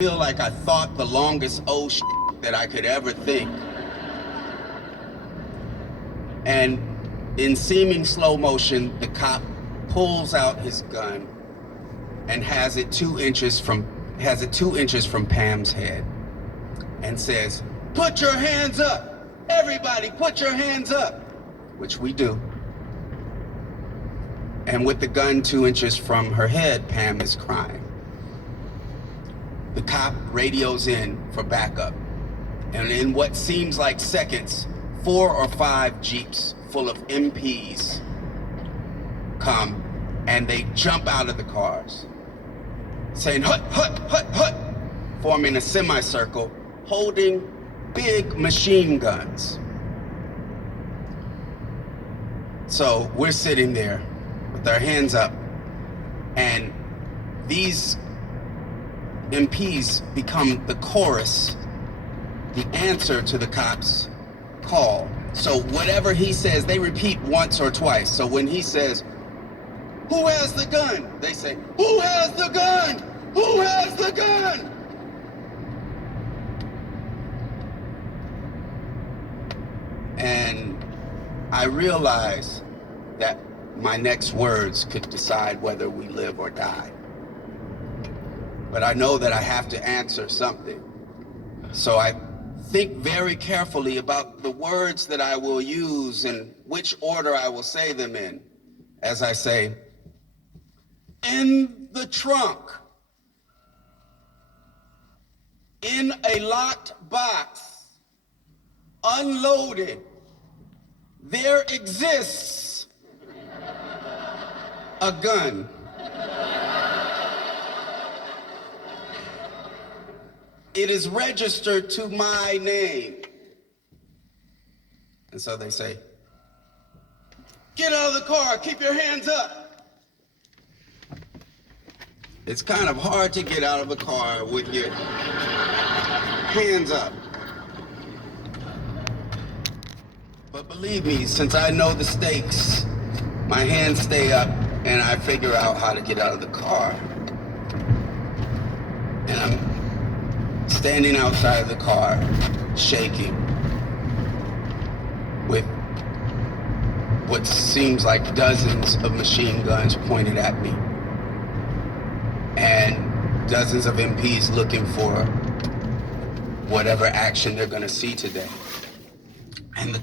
feel like I thought the longest oh shit that I could ever think. And in seeming slow motion, the cop pulls out his gun and has it 2 inches from Pam's head and says, "Put your hands up! Everybody put your hands up!" Which we do. And with the gun 2 inches from her head, Pam is crying. The cop radios in for backup. And in what seems like seconds, 4 or 5 Jeeps full of MPs come and they jump out of the cars, saying, "Hut, hut, hut, hut," forming a semicircle, holding big machine guns. So we're sitting there with our hands up, and these MPs become the chorus, the answer to the cop's call. So whatever he says, they repeat once or twice. So when he says, "Who has the gun?" they say, "Who has the gun? Who has the gun?" And I realized that my next words could decide whether we live or die. But I know that I have to answer something. So I think very carefully about the words that I will use and which order I will say them in. As I say, "In the trunk, in a locked box, unloaded, there exists a gun. It is registered to my name." And so they say, "Get out of the car, keep your hands up." It's kind of hard to get out of a car with your hands up. But believe me, since I know the stakes, my hands stay up and I figure out how to get out of the car. And I'm standing outside of the car, shaking, with what seems like dozens of machine guns pointed at me, and dozens of MPs looking for whatever action they're gonna see today. And the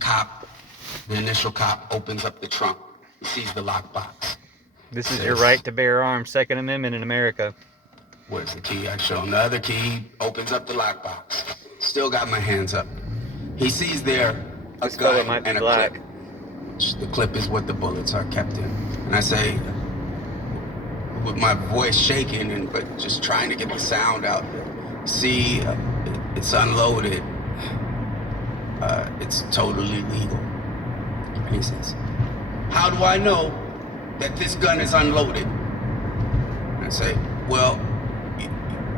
initial cop, opens up the trunk. He sees the lockbox. This is your right to bear arms, Second Amendment in America. Where's the key? I show him the other key, opens up the lockbox. Still got my hands up. He sees there a gun and a clip. The clip is what the bullets are kept in. And I say, with my voice shaking, but just trying to get the sound out there, "See, it's unloaded. It's totally legal." And he says, "How do I know that this gun is unloaded?" And I say, "Well,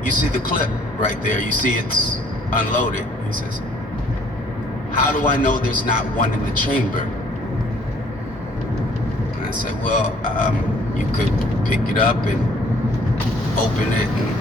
you see the clip right there. You see it's unloaded." He says, "How do I know there's not one in the chamber?" And I say, "Well, you could pick it up and open it and